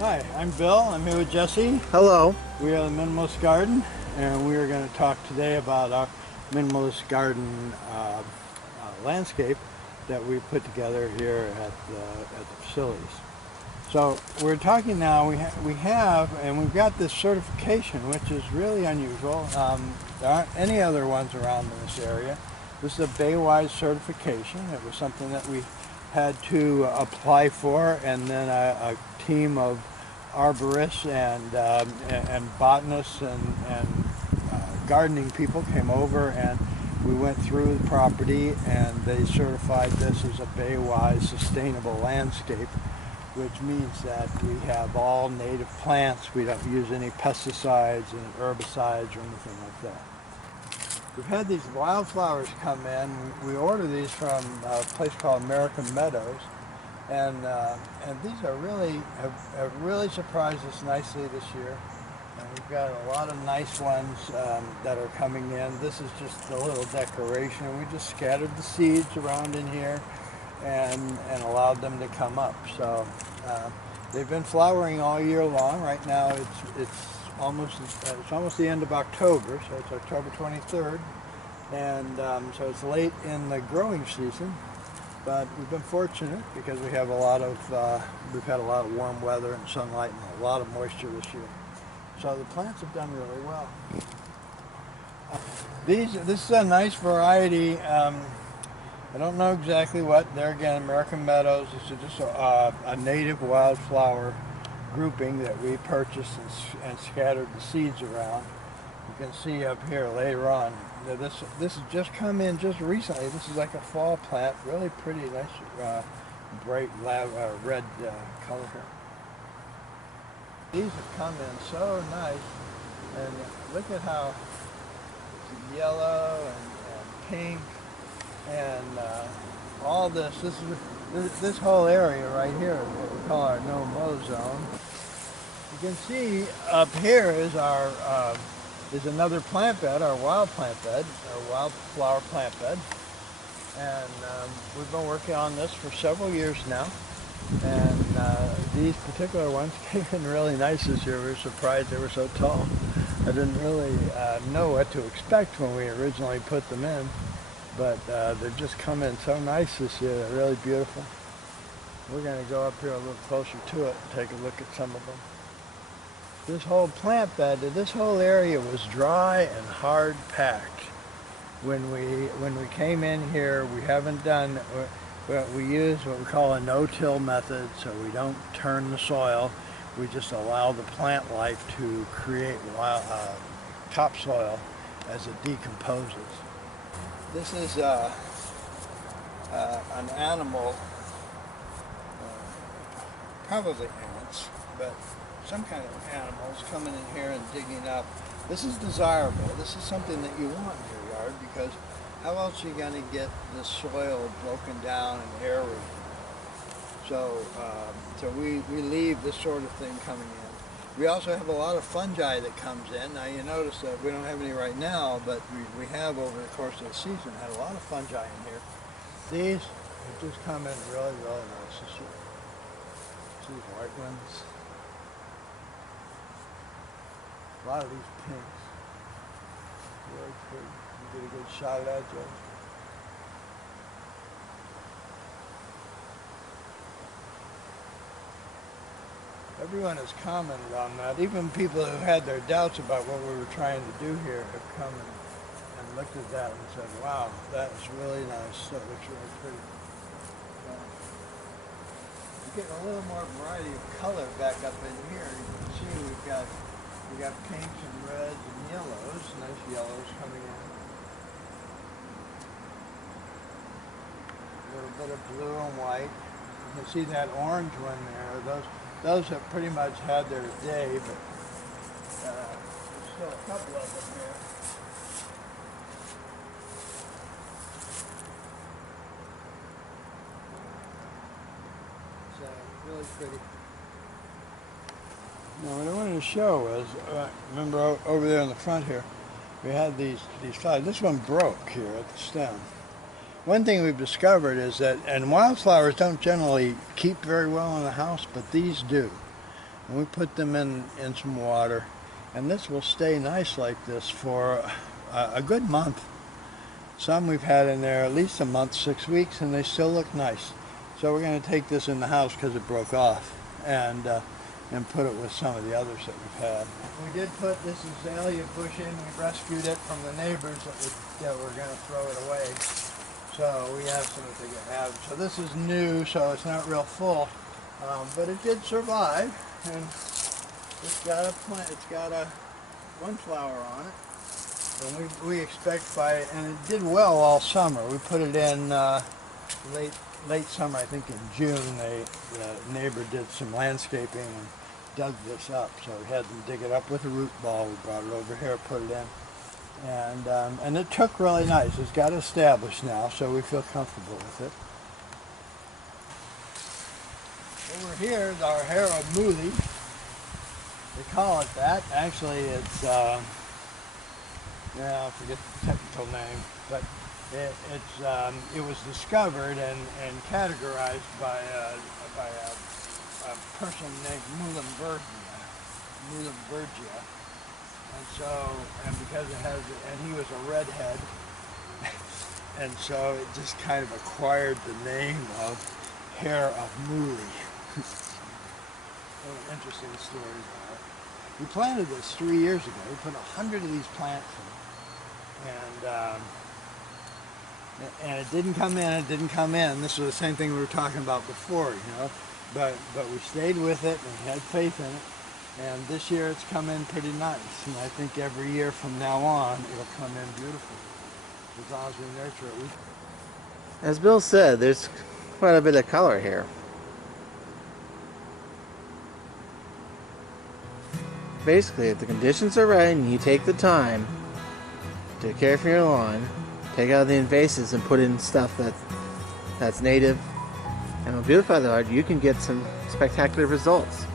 Hi, I'm Bill. I'm here with Jesse. Hello. We are the Minimalist Garden, and we are going to talk today about our Minimalist Garden landscape that we put together here at the facilities. So we're talking now, we have, and we've got this certification, which is really unusual. There aren't any other ones around in this area. This is a Baywise certification. It was something that we had to apply for, and then a team of arborists and botanists and gardening people came over, and we went through the property, and they certified this as a Baywise sustainable landscape, which means that we have all native plants. We don't use any pesticides and herbicides or anything like that. We've had these wildflowers come in. We order these from a place called American Meadows, and these are have really surprised us nicely this year. And we've got a lot of nice ones that are coming in. This is just a little decoration. We just scattered the seeds around in here and allowed them to come up. So they've been flowering all year long. Right now it's almost the end of October, so it's October 23rd, and so it's late in the growing season. But we've been fortunate because we've had a lot of warm weather and sunlight and a lot of moisture this year. So the plants have done really well. This is a nice variety. I don't know exactly what. There again, American Meadows. This is just a native wildflower grouping that we purchased and scattered the seeds around. You can see up here later on. This has just come in just recently. This is like a fall plant, really pretty, nice, bright red color here. These have come in so nice, and look at how it's yellow and pink. And all this whole area right here is what we call our no-mow zone. You can see up here is another plant bed, our wild plant bed, our wildflower plant bed. And we've been working on this for several years now. And these particular ones came in really nice this year. We were surprised they were so tall. I didn't really know what to expect when we originally put them in. But they've just come in so nice this year. They're really beautiful. We're going to go up here a little closer to it and take a look at some of them. This whole plant bed, this whole area was dry and hard packed. When we came in here, we haven't done, we use what we call a no-till method, so we don't turn the soil. We just allow the plant life to create topsoil as it decomposes. This is an animal, probably ants, but some kind of animals coming in here and digging up. This is desirable. This is something that you want in your yard, because how else are you going to get the soil broken down and aerated? So we leave this sort of thing coming in. We also have a lot of fungi that comes in. Now you notice that we don't have any right now, but we have over the course of the season had a lot of fungi in here. These have just come in really, really nice this year. See these white ones? A lot of these pinks. Really pretty. You get a good shot of that, Joe. Everyone has commented on that. Even people who had their doubts about what we were trying to do here have come and looked at that and said, wow, that is really nice. That looks really pretty. We're getting a little more variety of color back up in here. You can see we got pinks and reds and yellows. Nice yellows coming in. A little bit of blue and white. You can see that orange one there. Those have pretty much had their day, but there's still a couple of them here. It's really pretty. Now, what I wanted to show was, remember over there in the front here, we had these flowers. This one broke here at the stem. One thing we've discovered is that, and wildflowers don't generally keep very well in the house, but these do. and we put them in some water, and this will stay nice like this for a good month. Some we've had in there at least a month, 6 weeks, and they still look nice. So we're going to take this in the house because it broke off, and put it with some of the others that we've had. We did put this azalea bush in. We rescued it from the neighbors that were going to throw it away. So we asked them if they could have it. So this is new, so it's not real full, but it did survive, and it's got a plant. It's got one flower on it. And we expect and it did well all summer. We put it in late summer, I think in June. The neighbor did some landscaping and dug this up. So we had them dig it up with a root ball. We brought it over here, put it in, and it took really nice. It's got established now, so we feel comfortable with it. Over here is our hair of Mooley. They call it that. Actually, it's I forget the technical name, but it was discovered and categorized by a person named Muhlenbergia, and because he was a redhead, and so it just kind of acquired the name of hair of Mooley. Interesting stories about it. We planted this 3 years ago. We put 100 of these plants in, and it didn't come in. It didn't come in. This was the same thing we were talking about before, But we stayed with it and we had faith in it. And this year it's come in pretty nice. And I think every year from now on it'll come in beautiful as long as we nurture it. As Bill said, there's quite a bit of color here. Basically, if the conditions are right and you take the time to care for your lawn, take out the invasives and put in stuff that's native and will beautify the yard, you can get some spectacular results.